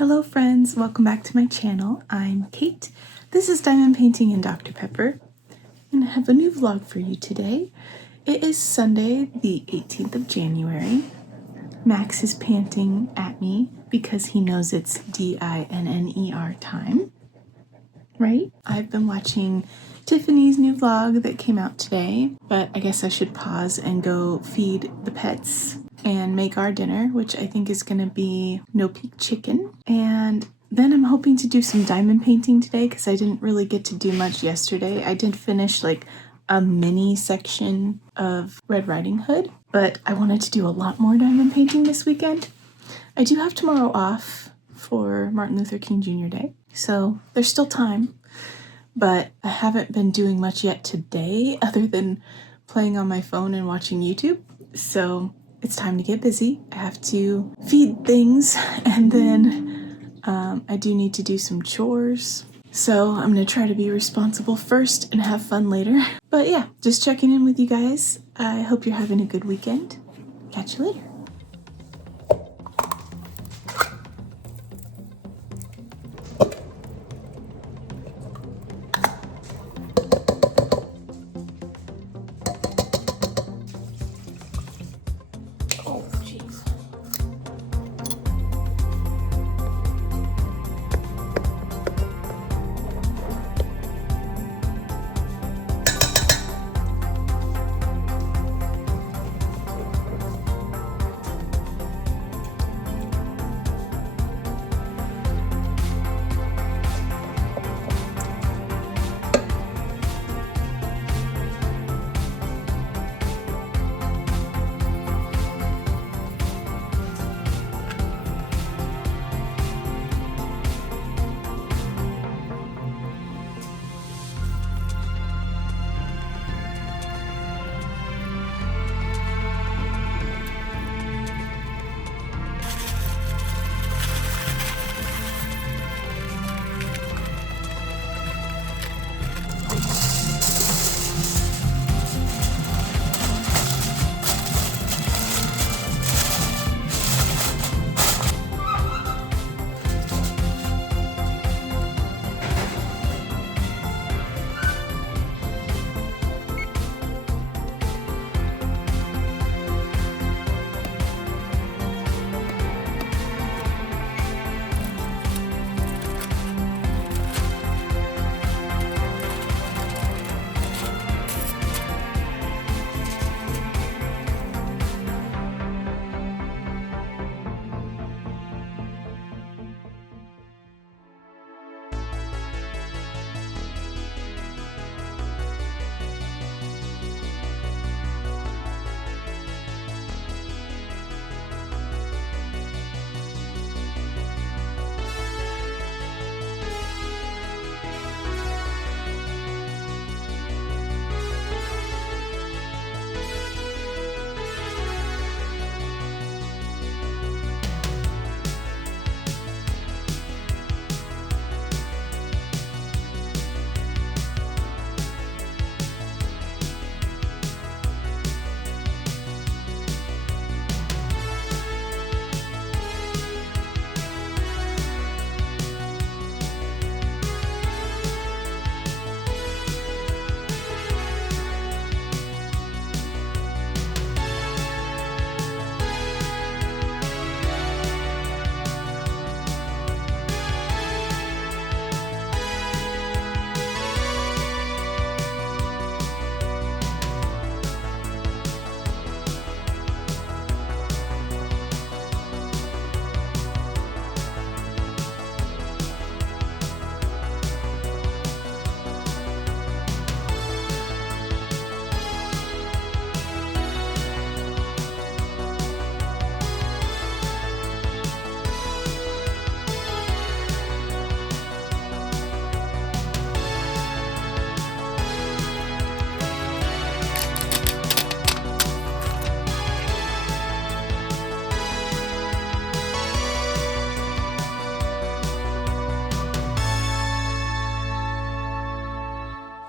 Hello friends, welcome back to my channel. I'm Kate. This is Diamond Painting and Dr. Pepper, and I have a new vlog for you today. It is Sunday, the 18th of January. Max is panting at me because he knows it's DINNER time, right? I've been watching Tiffany's new vlog that came out today, but I guess I should pause and go feed the pets and make our dinner, which I think is gonna be no-peak chicken. And then I'm hoping to do some diamond painting today because I didn't really get to do much yesterday. I did finish like a mini section of Red Riding Hood, but I wanted to do a lot more diamond painting this weekend. I do have tomorrow off for Martin Luther King Jr. Day, so there's still time, but I haven't been doing much yet today other than playing on my phone and watching YouTube. So it's time to get busy. I have to feed things, and then I do need to do some chores. So I'm gonna try to be responsible first and have fun later. But yeah, just checking in with you guys. I hope you're having a good weekend. Catch you later. Oh, jeez.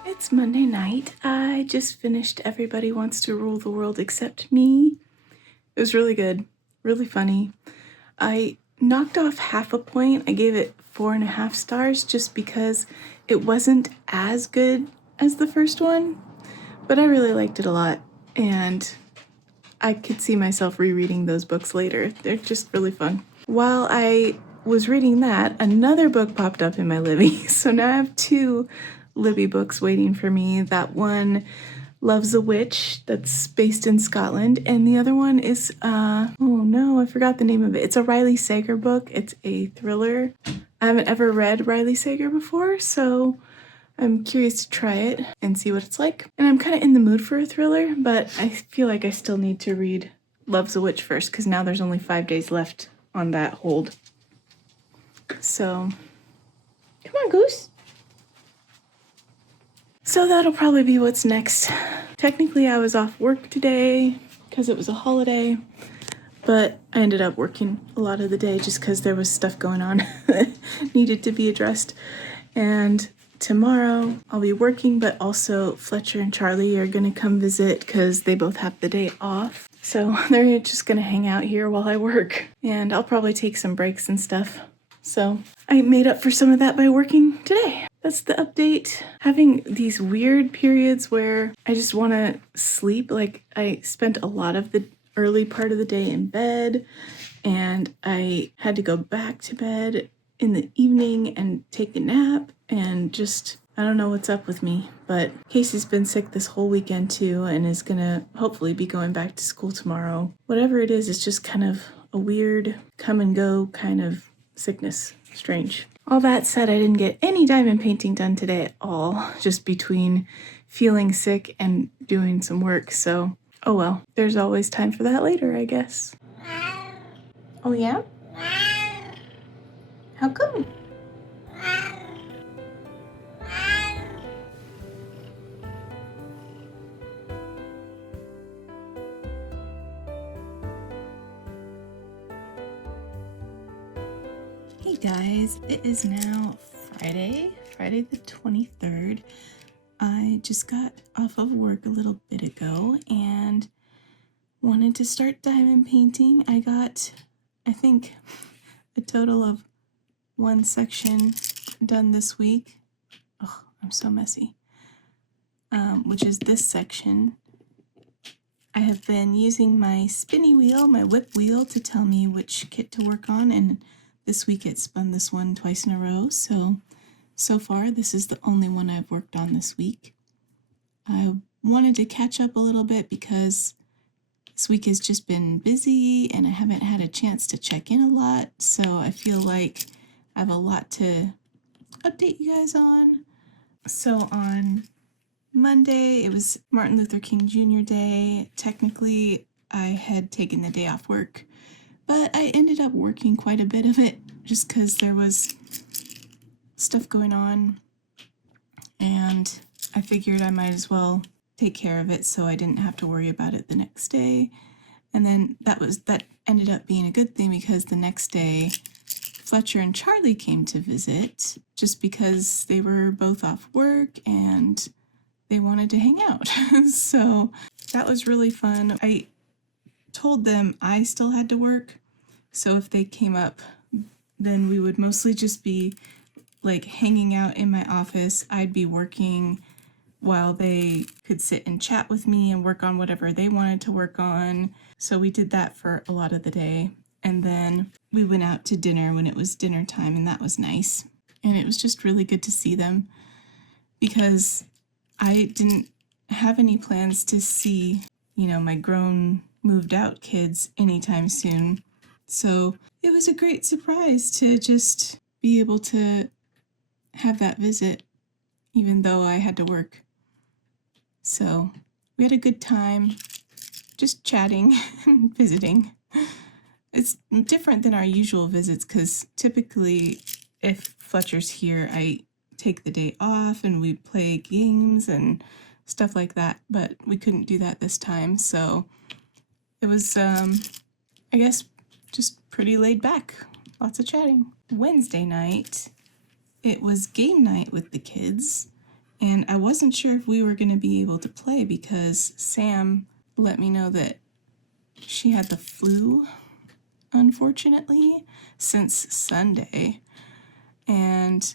It's Monday night. I just finished Everybody Wants to Rule the World Except Me. It was really good, really funny. I knocked off half a point. I gave it 4.5 stars just because it wasn't as good as the first one, but I really liked it a lot, and I could see myself rereading those books later. They're just really fun. While I was reading that, another book popped up in my Libby, so now I have 2 Libby books waiting for me. That one, Love's a Witch, that's based in Scotland, and the other one is, oh no, I forgot the name of it. It's a Riley Sager book. It's a thriller. I haven't ever read Riley Sager before, so I'm curious to try it and see what it's like. And I'm kind of in the mood for a thriller, but I feel like I still need to read Love's a Witch first, because now there's only 5 days left on that hold. So, come on, Goose. So that'll probably be what's next. Technically, I was off work today because it was a holiday, but I ended up working a lot of the day just because there was stuff going on that needed to be addressed. And tomorrow I'll be working, but also Fletcher and Charlie are going to come visit because they both have the day off. So they're just going to hang out here while I work, and I'll probably take some breaks and stuff. So I made up for some of that by working today. That's the update. Having these weird periods where I just want to sleep. Like, I spent a lot of the early part of the day in bed, and I had to go back to bed in the evening and take a nap, and just, I don't know what's up with me. But Casey's been sick this whole weekend too, and is gonna hopefully be going back to school tomorrow. Whatever it is, it's just kind of a weird come and go kind of sickness. Strange. All that said, I didn't get any diamond painting done today at all, just between feeling sick and doing some work, so oh well. There's always time for that later, I guess. Oh yeah? How come? Hey guys, it is now Friday the 23rd. I just got off of work a little bit ago and wanted to start diamond painting. I got, I think, a total of 1 section done this week. Oh, I'm so messy. Which is this section. I have been using my spinny wheel, my whip wheel, to tell me which kit to work on, and this week it spun this one twice in a row, so far this is the only one I've worked on this week. I wanted to catch up a little bit because this week has just been busy and I haven't had a chance to check in a lot, so I feel like I have a lot to update you guys on. So on Monday, it was Martin Luther King Jr. Day. Technically, I had taken the day off work, but I ended up working quite a bit of it just because there was stuff going on, and I figured I might as well take care of it so I didn't have to worry about it the next day. And then that ended up being a good thing because the next day Fletcher and Charlie came to visit just because they were both off work and they wanted to hang out. So that was really fun. I told them I still had to work, so if they came up, then we would mostly just be like hanging out in my office. I'd be working while they could sit and chat with me and work on whatever they wanted to work on. So we did that for a lot of the day. And then we went out to dinner when it was dinner time, and that was nice. And it was just really good to see them because I didn't have any plans to see, my grown, moved out kids anytime soon. So it was a great surprise to just be able to have that visit, even though I had to work. So we had a good time just chatting and visiting. It's different than our usual visits because typically if Fletcher's here, I take the day off and we play games and stuff like that, but we couldn't do that this time. So it was, I guess, just pretty laid back. Lots of chatting. Wednesday night, it was game night with the kids, and I wasn't sure if we were going to be able to play because Sam let me know that she had the flu, unfortunately, since Sunday. And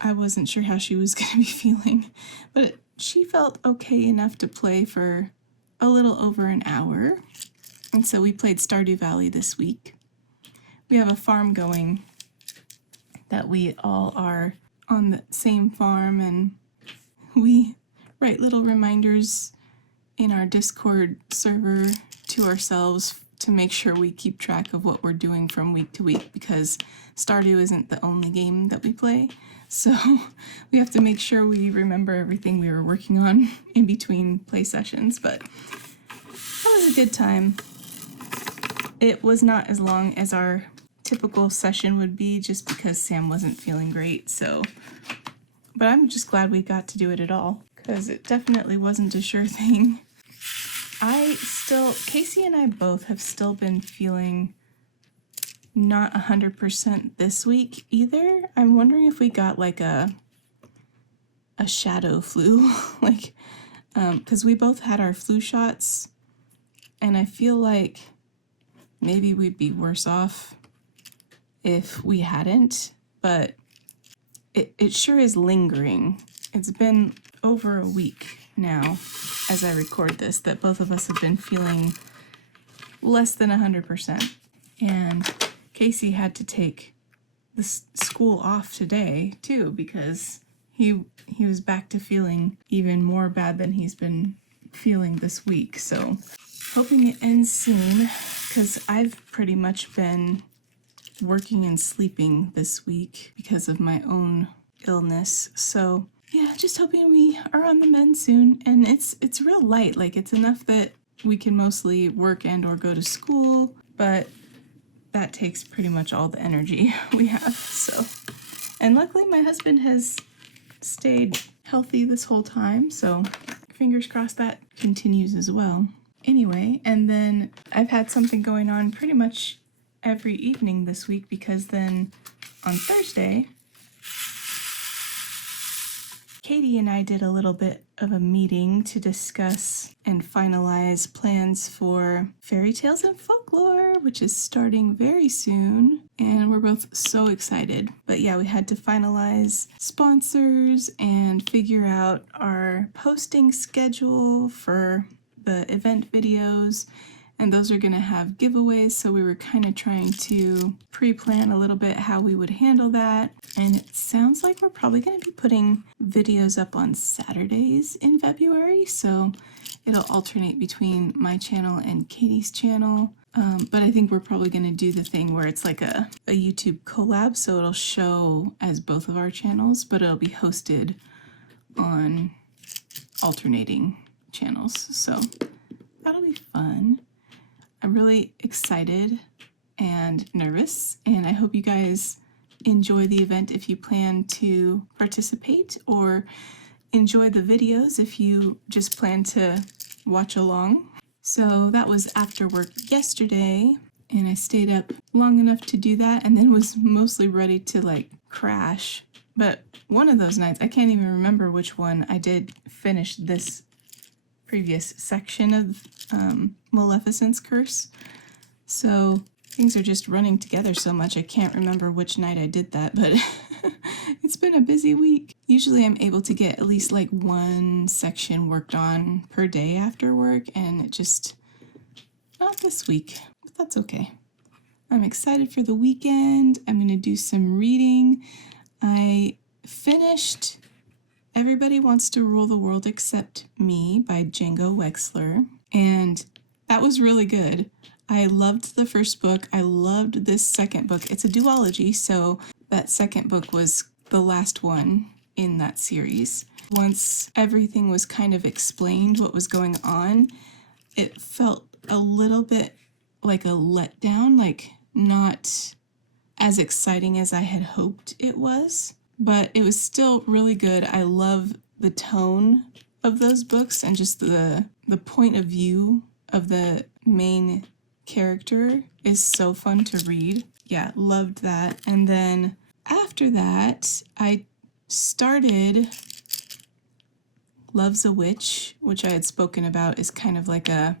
I wasn't sure how she was going to be feeling, but she felt okay enough to play for a little over an hour. And so we played Stardew Valley this week. We have a farm going that we all are on the same farm, and we write little reminders in our Discord server to ourselves to make sure we keep track of what we're doing from week to week, because Stardew isn't the only game that we play. So we have to make sure we remember everything we were working on in between play sessions. But that was a good time. It was not as long as our typical session would be, just because Sam wasn't feeling great. But I'm just glad we got to do it at all, because it definitely wasn't a sure thing. Casey and I both have still been feeling not 100% this week either. I'm wondering if we got like a shadow flu, like, because we both had our flu shots, and I feel like maybe we'd be worse off if we hadn't, but it sure is lingering. It's been over a week now, as I record this, that both of us have been feeling less than 100%. And Casey had to take the school off today too, because he was back to feeling even more bad than he's been feeling this week. So hoping it ends soon, because I've pretty much been working and sleeping this week because of my own illness. So yeah, just hoping we are on the mend soon. And it's real light, like it's enough that we can mostly work and or go to school, but that takes pretty much all the energy we have. So, and luckily my husband has stayed healthy this whole time, so fingers crossed that continues as well. Anyway, and then I've had something going on pretty much every evening this week, because then on Thursday, Katie and I did a little bit of a meeting to discuss and finalize plans for Fairy Tales and Folklore, which is starting very soon, and we're both so excited. But yeah, we had to finalize sponsors and figure out our posting schedule for the event videos, and those are going to have giveaways, so we were kind of trying to pre-plan a little bit how we would handle that. And it sounds like we're probably going to be putting videos up on Saturdays in February, so it'll alternate between my channel and Katie's channel. But I think we're probably going to do the thing where it's like a YouTube collab, so it'll show as both of our channels, but it'll be hosted on alternating channels. So that'll be fun. I'm really excited and nervous, and I hope you guys enjoy the event if you plan to participate, or enjoy the videos if you just plan to watch along. So that was after work yesterday, and I stayed up long enough to do that, and then was mostly ready to like crash. But one of those nights, I can't even remember which one, I did finish this previous section of Maleficent's Curse. So things are just running together so much, I can't remember which night I did that, but it's been a busy week. Usually I'm able to get at least like one section worked on per day after work, and it just not this week, but that's okay. I'm excited for the weekend. I'm going to do some reading. I finished Everybody Wants to Rule the World Except Me by Django Wexler, and that was really good. I loved the first book. I loved this second book. It's a duology, so that second book was the last one in that series. Once everything was kind of explained, what was going on, it felt a little bit like a letdown, like not as exciting as I had hoped it was. But it was still really good. I love the tone of those books, and just the point of view of the main character is so fun to read. Yeah, loved that. And then after that, I started Love's a Witch, which I had spoken about is kind of like a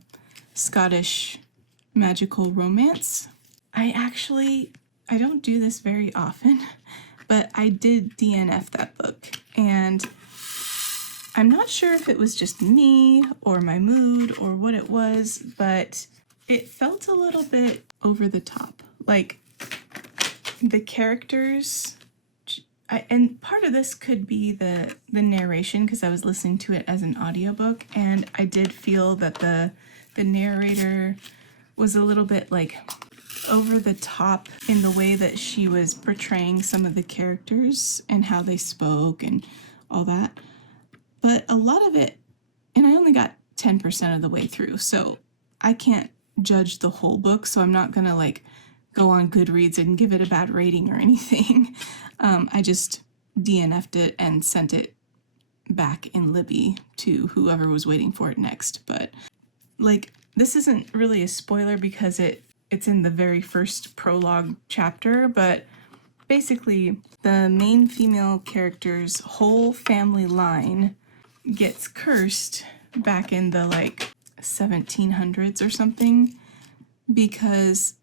Scottish magical romance. I don't do this very often, but I did DNF that book, and I'm not sure if it was just me or my mood or what it was, but it felt a little bit over the top. Like the characters, and part of this could be the narration, because I was listening to it as an audiobook, and I did feel that the narrator was a little bit like over the top in the way that she was portraying some of the characters and how they spoke and all that. But a lot of it, and I only got 10% of the way through, so I can't judge the whole book, so I'm not gonna like go on Goodreads and give it a bad rating or anything. I just DNF'd it and sent it back in Libby to whoever was waiting for it next. But like, this isn't really a spoiler because it's in the very first prologue chapter, but basically the main female character's whole family line gets cursed back in the like 1700s or something, because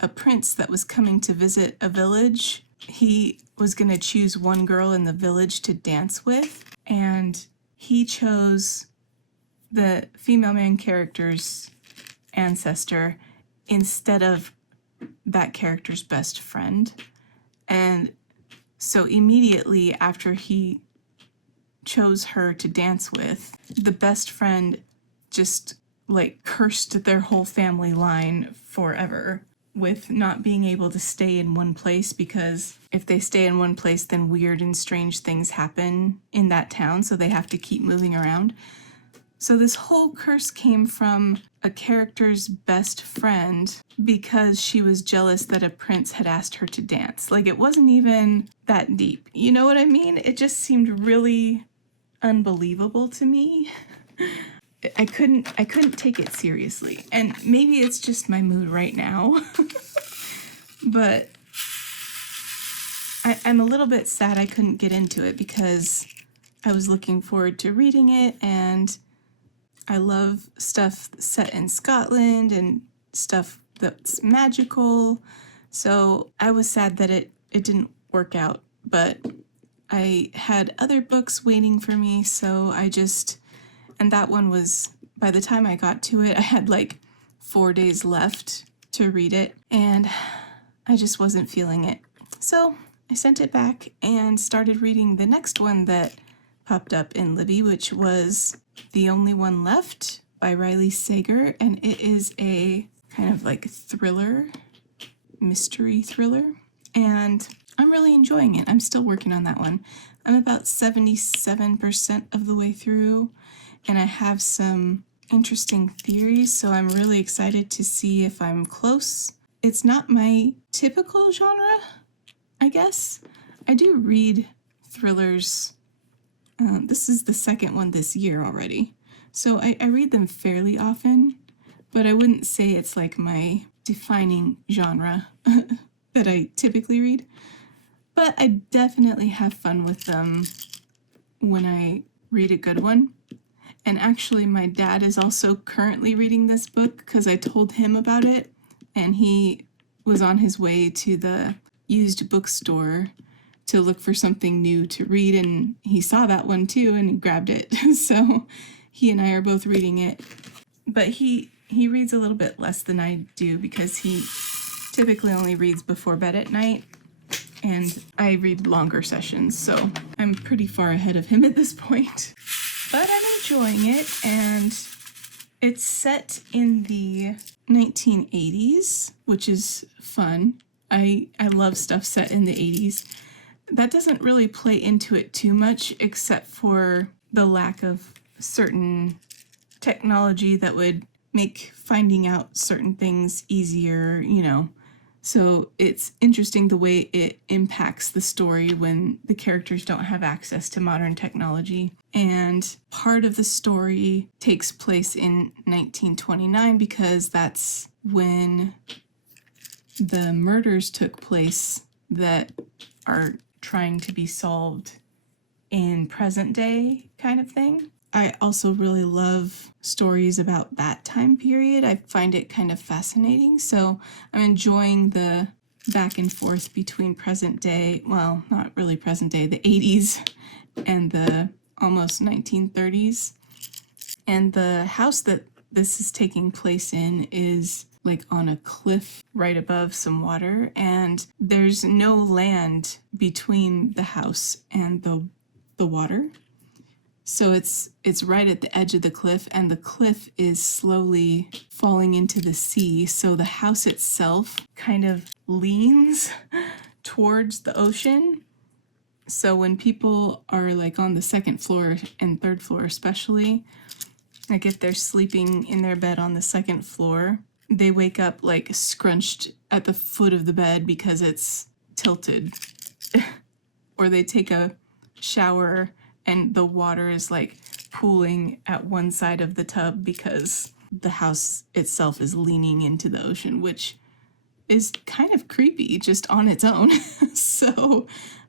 a prince that was coming to visit a village, he was going to choose one girl in the village to dance with, and he chose the female main character's ancestor instead of that character's best friend. And so immediately after he chose her to dance with, the best friend just like cursed their whole family line forever with not being able to stay in one place, because if they stay in one place, then weird and strange things happen in that town, so they have to keep moving around. So this whole curse came from a character's best friend because she was jealous that a prince had asked her to dance. Like, it wasn't even that deep. You know what I mean? It just seemed really unbelievable to me. I couldn't take it seriously. And maybe it's just my mood right now. But I'm a little bit sad I couldn't get into it because I was looking forward to reading it, and I love stuff set in Scotland and stuff that's magical. So I was sad that it didn't work out, but I had other books waiting for me, so and that one was, by the time I got to it, I had like 4 days left to read it, and I just wasn't feeling it. So I sent it back and started reading the next one that popped up in Libby, which was The Only One Left by Riley Sager, and it is a kind of like thriller, mystery thriller, and I'm really enjoying it. I'm still working on that one. I'm about 77% of the way through, and I have some interesting theories, so I'm really excited to see if I'm close. It's not my typical genre, I guess. I do read thrillers. This is the second one this year already, so I read them fairly often, but I wouldn't say it's like my defining genre that I typically read. But I definitely have fun with them when I read a good one. And actually, my dad is also currently reading this book because I told him about it, and he was on his way to the used bookstore to look for something new to read, and he saw that one too and he grabbed it. So he and I are both reading it. But he reads a little bit less than I do because he typically only reads before bed at night, and I read longer sessions, so I'm pretty far ahead of him at this point. But I'm enjoying it, and it's set in the 1980s, which is fun. I love stuff set in the 80s. That doesn't really play into it too much, except for the lack of certain technology that would make finding out certain things easier, you know. So it's interesting the way it impacts the story when the characters don't have access to modern technology. And part of the story takes place in 1929 because that's when the murders took place that are trying to be solved in present day kind of thing. I also really love stories about that time period. I find it kind of fascinating. So I'm enjoying the back and forth between present day, well, not really present day, the 80s and the almost 1930s. And the house that this is taking place in is like on a cliff right above some water, and there's no land between the house and the water. So it's right at the edge of the cliff, and the cliff is slowly falling into the sea. So the house itself kind of leans towards the ocean. So when people are like on the second floor and third floor especially, like if they're sleeping in their bed on the second floor, they wake up like scrunched at the foot of the bed because it's tilted. Or they take a shower and the water is like pooling at one side of the tub because the house itself is leaning into the ocean, which is kind of creepy just on its own. So,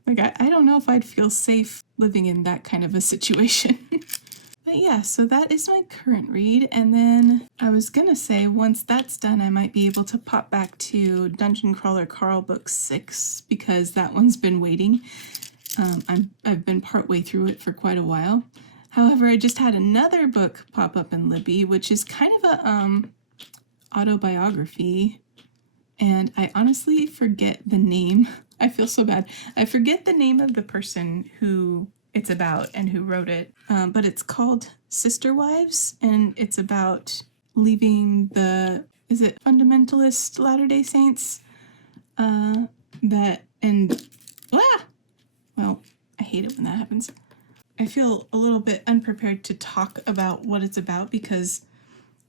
like, I don't know if I'd feel safe living in that kind of a situation. But yeah, so that is my current read. And then I was gonna say, once that's done, I might be able to pop back to Dungeon Crawler Carl Book 6 because that one's been waiting. I've been partway through it for quite a while. However, I just had another book pop up in Libby, which is kind of a autobiography, and I honestly forget the name. I feel so bad. I forget the name of the person who it's about and who wrote it, but it's called Sister Wives, and it's about leaving the, is it fundamentalist Latter-day Saints? Well, I hate it when that happens. I feel a little bit unprepared to talk about what it's about because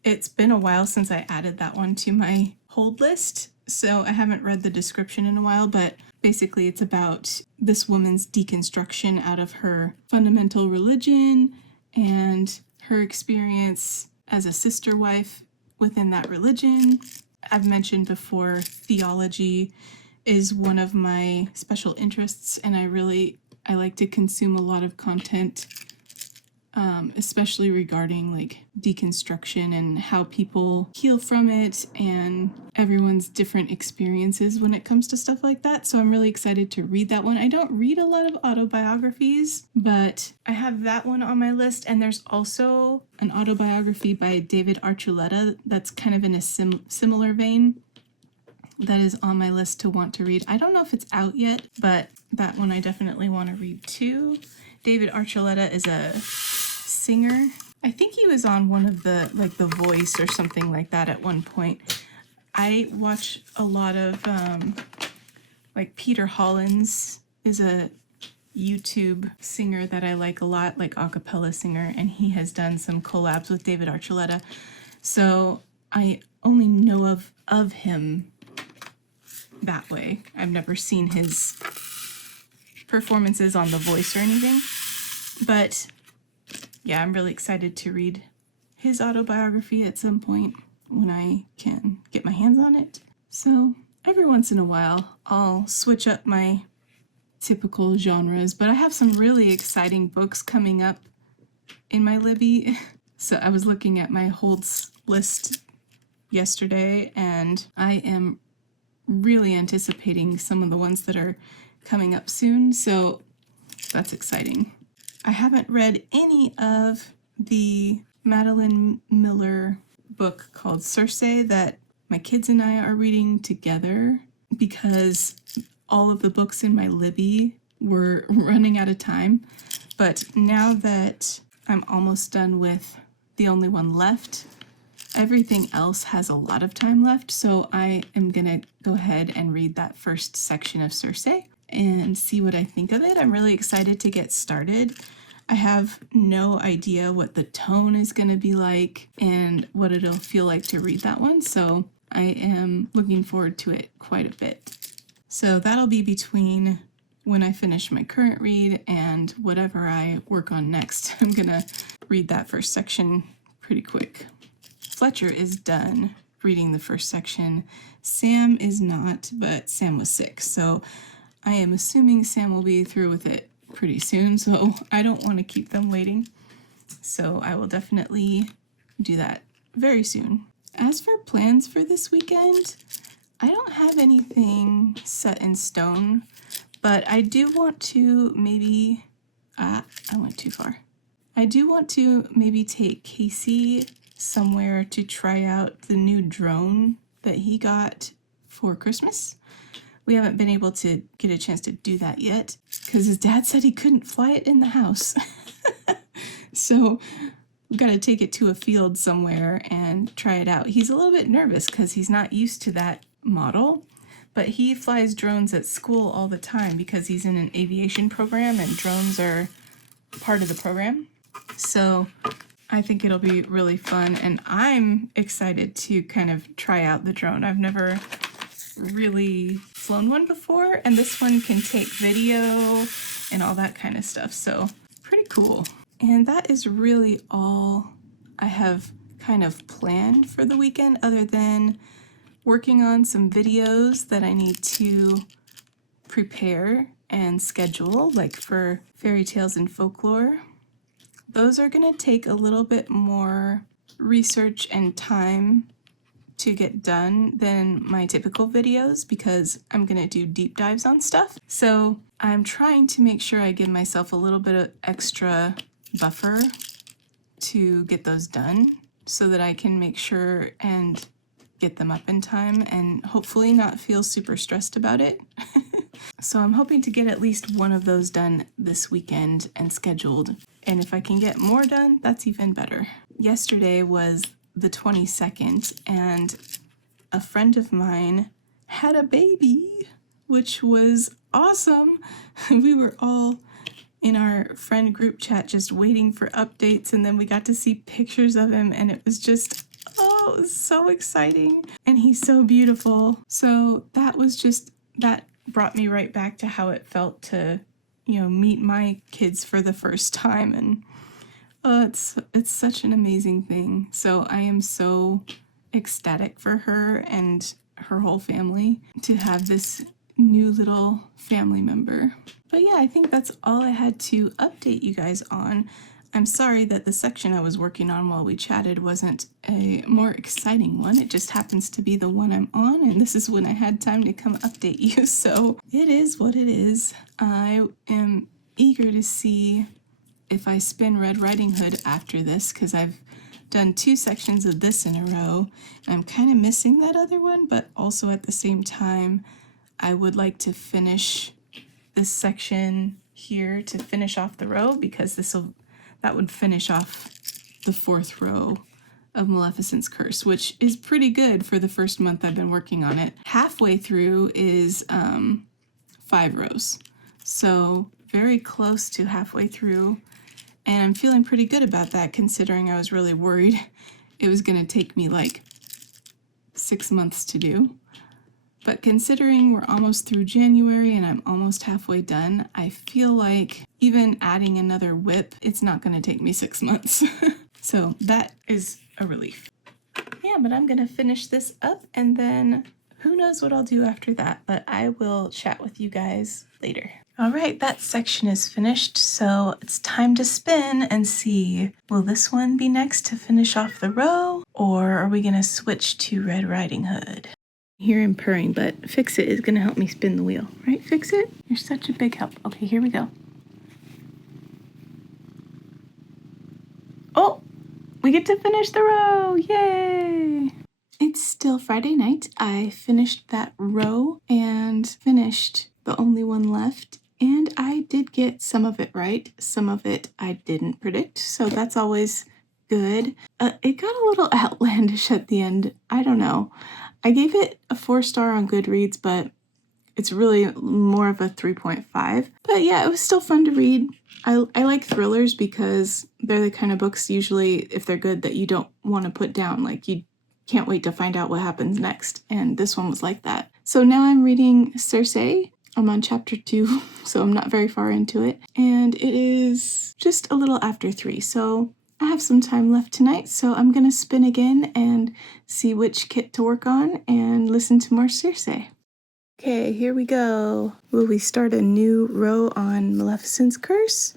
it's been a while since I added that one to my hold list, so I haven't read the description in a while, but basically it's about this woman's deconstruction out of her fundamental religion and her experience as a sister wife within that religion. I've mentioned before, theology is one of my special interests, and I like to consume a lot of content, especially regarding like deconstruction and how people heal from it and everyone's different experiences when it comes to stuff like that. So I'm really excited to read that one. I don't read a lot of autobiographies, but I have that one on my list. And there's also an autobiography by David Archuleta that's kind of in a similar vein that is on my list to want to read. I don't know if it's out yet, but that one I definitely want to read too. David Archuleta is a singer. I think he was on one of the, like The Voice or something like that at one point. I watch a lot of, like Peter Hollins is a YouTube singer that I like a lot, like a cappella singer, and he has done some collabs with David Archuleta. So I only know of him that way. I've never seen his performances on The Voice or anything, but yeah, I'm really excited to read his autobiography at some point when I can get my hands on it. So every once in a while, I'll switch up my typical genres, but I have some really exciting books coming up in my Libby. So I was looking at my holds list yesterday, and I am really anticipating some of the ones that are coming up soon, so that's exciting. I haven't read any of the Madeline Miller book called Circe that my kids and I are reading together because all of the books in my Libby were running out of time. But now that I'm almost done with the only one left, everything else has a lot of time left, so I am gonna go ahead and read that first section of Circe and see what I think of it. I'm really excited to get started. I have no idea what the tone is gonna be like and what it'll feel like to read that one, so I am looking forward to it quite a bit. So that'll be between when I finish my current read and whatever I work on next. I'm gonna read that first section pretty quick. Fletcher is done reading the first section. Sam is not, but Sam was sick, so I am assuming Sam will be through with it pretty soon, so I don't want to keep them waiting. So I will definitely do that very soon. As for plans for this weekend, I don't have anything set in stone, but I do want to maybe, I went too far. I do want to maybe take Casey somewhere to try out the new drone that he got for Christmas. We haven't been able to get a chance to do that yet because his dad said he couldn't fly it in the house. So we've got to take it to a field somewhere and try it out. He's a little bit nervous because he's not used to that model, but he flies drones at school all the time because he's in an aviation program and drones are part of the program. So I think it'll be really fun, and I'm excited to kind of try out the drone. I've never really flown one before, and this one can take video and all that kind of stuff, so pretty cool. And that is really all I have kind of planned for the weekend, other than working on some videos that I need to prepare and schedule, like for fairy tales and folklore. Those are going to take a little bit more research and time to get done than my typical videos because I'm going to do deep dives on stuff. So I'm trying to make sure I give myself a little bit of extra buffer to get those done so that I can make sure and get them up in time and hopefully not feel super stressed about it. So I'm hoping to get at least one of those done this weekend and scheduled. And if I can get more done, that's even better. Yesterday was the 22nd, and a friend of mine had a baby, which was awesome. We were all in our friend group chat just waiting for updates, and then we got to see pictures of him, and it was just, oh, it was so exciting. And he's so beautiful. So that brought me right back to how it felt to, meet my kids for the first time, and it's such an amazing thing. So I am so ecstatic for her and her whole family to have this new little family member. But yeah, I think that's all I had to update you guys on. I'm sorry that the section I was working on while we chatted wasn't a more exciting one. It just happens to be the one I'm on, and this is when I had time to come update you. So it is what it is. I am eager to see if I spin Red Riding Hood after this, because I've done 2 sections of this in a row. I'm kind of missing that other one, but also at the same time, I would like to finish this section here to finish off the row, because that would finish off the 4th row of Maleficent's Curse, which is pretty good for the first month I've been working on it. Halfway through is 5 rows, so very close to halfway through. And I'm feeling pretty good about that, considering I was really worried it was going to take me like 6 months to do. But considering we're almost through January and I'm almost halfway done, I feel like even adding another whip, it's not going to take me 6 months. So that is a relief. Yeah, but I'm going to finish this up, and then who knows what I'll do after that, but I will chat with you guys later. All right, that section is finished, so it's time to spin and see, will this one be next to finish off the row, or are we going to switch to Red Riding Hood? Hear him purring, but Fix-It is going to help me spin the wheel. Right, Fix-It? You're such a big help. Okay, here we go. Oh, we get to finish the row. Yay! It's still Friday night. I finished that row and finished the only one left. And I did get some of it right. Some of it I didn't predict, so that's always good. It got a little outlandish at the end. I don't know. I gave it a 4-star on Goodreads, but it's really more of a 3.5. But yeah, it was still fun to read. I like thrillers because they're the kind of books usually, if they're good, that you don't want to put down. Like, you can't wait to find out what happens next. And this one was like that. So now I'm reading Circe. I'm on chapter 2, so I'm not very far into it. And it is just a little after 3, so I have some time left tonight, so I'm going to spin again and see which kit to work on and listen to more Circe. Okay, here we go. Will we start a new row on Maleficent's Curse,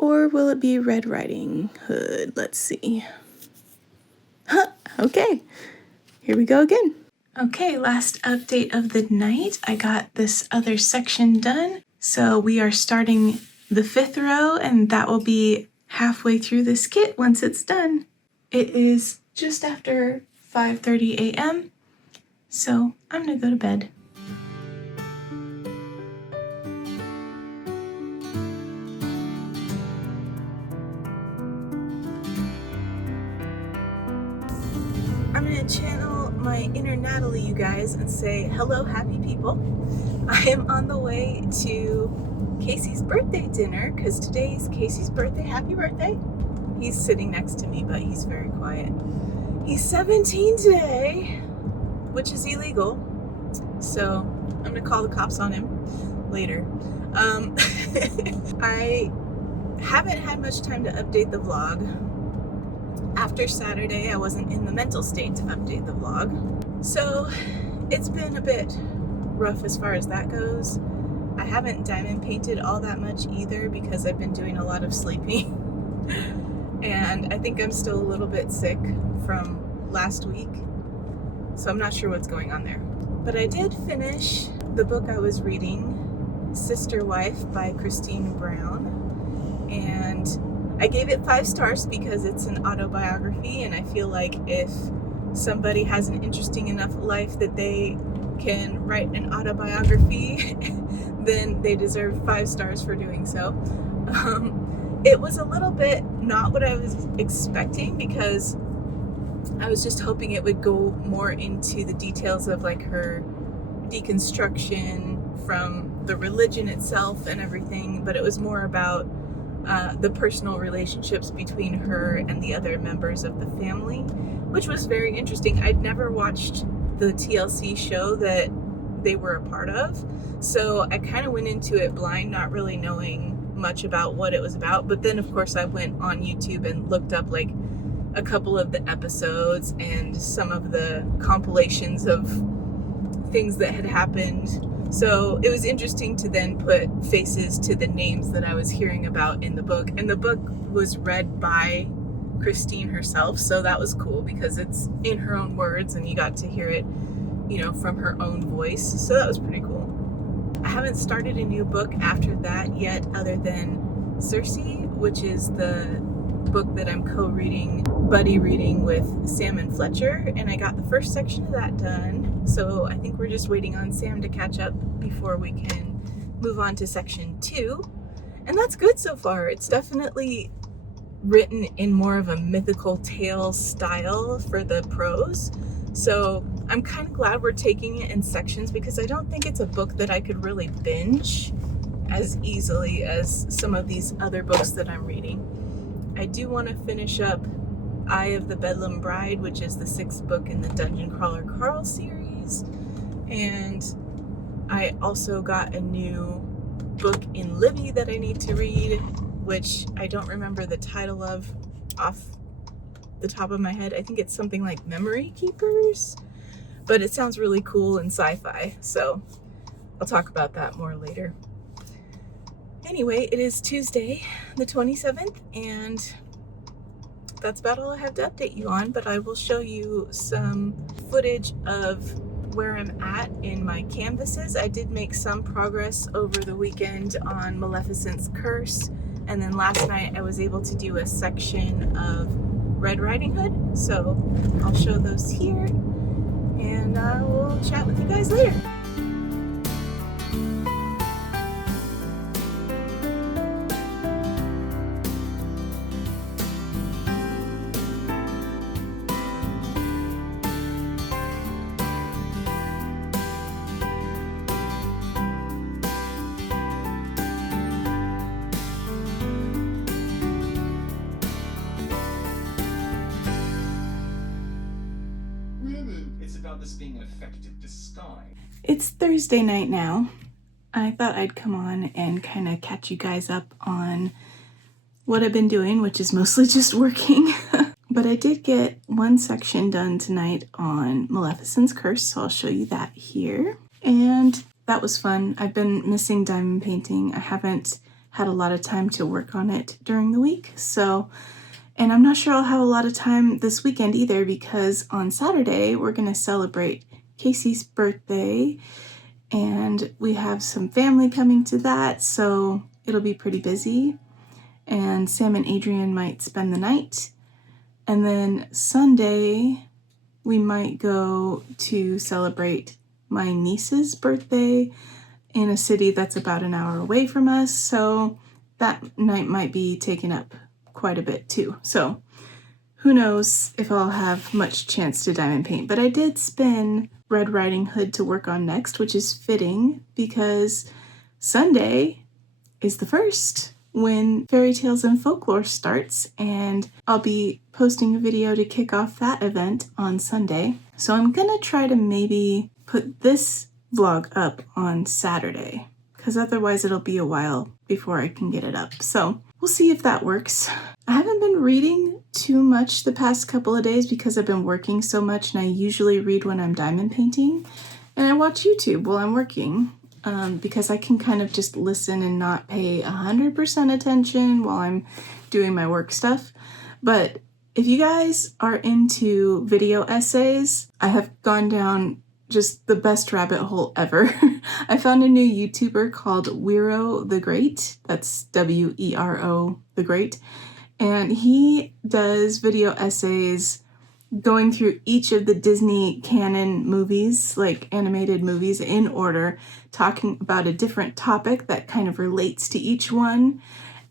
Or will it be Red Riding Hood? Let's see. Huh, okay, here we go again. Okay, last update of the night. I got this other section done. So we are starting the 5th row, and that will be halfway through this kit once it's done. It is just after 5:30 a.m., so I'm gonna go to bed. I'm gonna channel my inner Natalie, you guys, and say hello, happy people. I am on the way to Casey's birthday dinner because today is Casey's birthday. Happy birthday. He's sitting next to me, but he's very quiet. He's 17 today, which is illegal. So I'm gonna call the cops on him later. I haven't had much time to update the vlog. After Saturday, I wasn't in the mental state to update the vlog. So it's been a bit rough as far as that goes. I haven't diamond painted all that much either because I've been doing a lot of sleeping. And I think I'm still a little bit sick from last week. So I'm not sure what's going on there. But I did finish the book I was reading, Sister Wife by Christine Brown. And I gave it 5 stars because it's an autobiography, and I feel like if somebody has an interesting enough life that they can write an autobiography, then they deserve 5 stars for doing so. It was a little bit not what I was expecting because I was just hoping it would go more into the details of like her deconstruction from the religion itself and everything, but it was more about the personal relationships between her and the other members of the family, which was very interesting. I'd never watched the TLC show that they were a part of, so I kind of went into it blind, not really knowing much about what it was about. But then of course I went on YouTube and looked up like a couple of the episodes and some of the compilations of things that had happened. So it was interesting to then put faces to the names that I was hearing about in the book. And the book was read by Christine herself, so that was cool because it's in her own words and you got to hear it, you know, from her own voice. So that was pretty cool. I haven't started a new book after that yet other than Circe, which is the book that I'm co-reading, buddy reading with Sam and Fletcher, and I got the first section of that done. So I think we're just waiting on Sam to catch up before we can move on to section 2. And that's good so far. It's definitely written in more of a mythical tale style for the prose. So I'm kind of glad we're taking it in sections because I don't think it's a book that I could really binge as easily as some of these other books that I'm reading. I do want to finish up Eye of the Bedlam Bride, which is the 6th book in the Dungeon Crawler Carl series. And I also got a new book in Livy that I need to read, which I don't remember the title of off the top of my head. I think it's something like Memory Keepers, but it sounds really cool and sci-fi, so I'll talk about that more later. Anyway, it is Tuesday, the 27th, and that's about all I have to update you on, but I will show you some footage of where I'm at in my canvases. I did make some progress over the weekend on Maleficent's Curse, and then last night I was able to do a section of Red Riding Hood, so I'll show those here, and I will chat with you guys later. This being an effective disguise. It's Thursday night now. I thought I'd come on and kind of catch you guys up on what I've been doing, which is mostly just working. But I did get one section done tonight on Maleficent's Curse, so I'll show you that here. And that was fun. I've been missing diamond painting. I haven't had a lot of time to work on it during the week. So, and I'm not sure I'll have a lot of time this weekend either, because on Saturday we're going to celebrate Casey's birthday and we have some family coming to that, so it'll be pretty busy. And Sam and Adrian might spend the night. And then Sunday we might go to celebrate my niece's birthday in a city that's about an hour away from us, so that night might be taken up quite a bit too. So who knows if I'll have much chance to diamond paint, but I did spin Red Riding Hood to work on next, which is fitting because Sunday is the first when Fairy Tales and Folklore starts, and I'll be posting a video to kick off that event on Sunday. So I'm gonna try to maybe put this vlog up on Saturday, because otherwise it'll be a while before I can get it up. So we'll see if that works. I haven't been reading too much the past couple of days because I've been working so much, and I usually read when I'm diamond painting, and I watch YouTube while I'm working. Because I can kind of just listen and not pay 100% attention while I'm doing my work stuff. But if you guys are into video essays, I have gone down just the best rabbit hole ever. I found a new YouTuber called Wero the Great. That's W-E-R-O the Great. And he does video essays going through each of the Disney canon movies, like animated movies, in order, talking about a different topic that kind of relates to each one.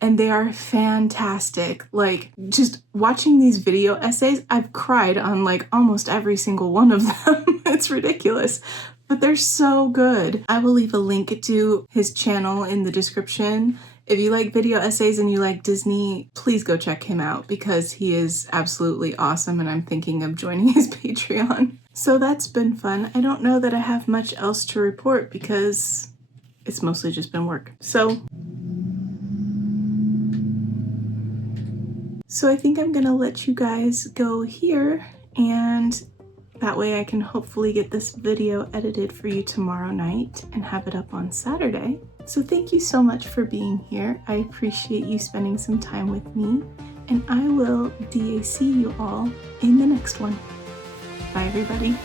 And they are fantastic. Like, just watching these video essays, I've cried on like almost every single one of them. It's ridiculous, but they're so good. I will leave a link to his channel in the description. If you like video essays and you like Disney, please go check him out because he is absolutely awesome, and I'm thinking of joining his Patreon. So that's been fun. I don't know that I have much else to report because it's mostly just been work. So I think I'm gonna let you guys go here, and that way I can hopefully get this video edited for you tomorrow night and have it up on Saturday. So thank you so much for being here. I appreciate you spending some time with me, and I will DAC you all in the next one. Bye everybody.